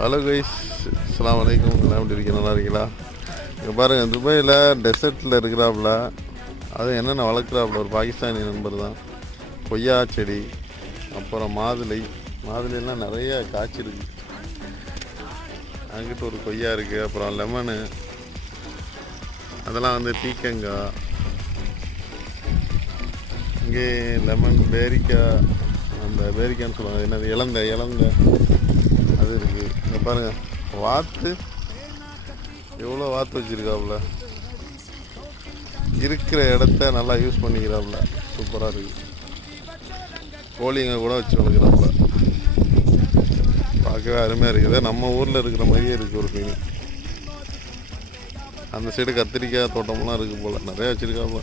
Hello guys, அஸ்ஸலாமு அலைக்கும். எல்லாம் எப்படி இருக்கீங்க? நல்லா இருக்கீங்களா? இங்கே பாருங்கள், துபாயில் டெசர்ட்டில் இருக்கிறாப்புல. அது என்னென்ன வளர்க்குறாப்புல ஒரு பாகிஸ்தானி நண்பர் தான். கொய்யா செடி, அப்புறம் மாதுளைலாம் நிறைய காய்ச்சிருக்கு. அங்கிட்டு ஒரு கொய்யா இருக்குது, அப்புறம் லெமனு, அதெல்லாம் வந்து பீக்கங்காய். இங்கே லெமன், பேரிக்காய், அந்த பேரிக்கான்னு சொல்லுவாங்க, என்னது, இலந்த அது இருக்குது. இங்கே பாருங்கள், வாத்து எவ்வளோ வாத்து வச்சுருக்காப்புல. இருக்கிற இடத்த நல்லா யூஸ் பண்ணிக்கிறாப்புல. சூப்பராக இருக்குது. கோழிங்க கூட வச்சு வளர்க்குறாப்புல. பார்க்கவே அருமையாக இருக்குது. நம்ம ஊரில் இருக்கிற மாதிரியே இருக்குது ஒரு மீன். அந்த சைடு கத்திரிக்காய் தோட்டம்லாம் இருக்குது போல், நிறையா வச்சுருக்காப்புல.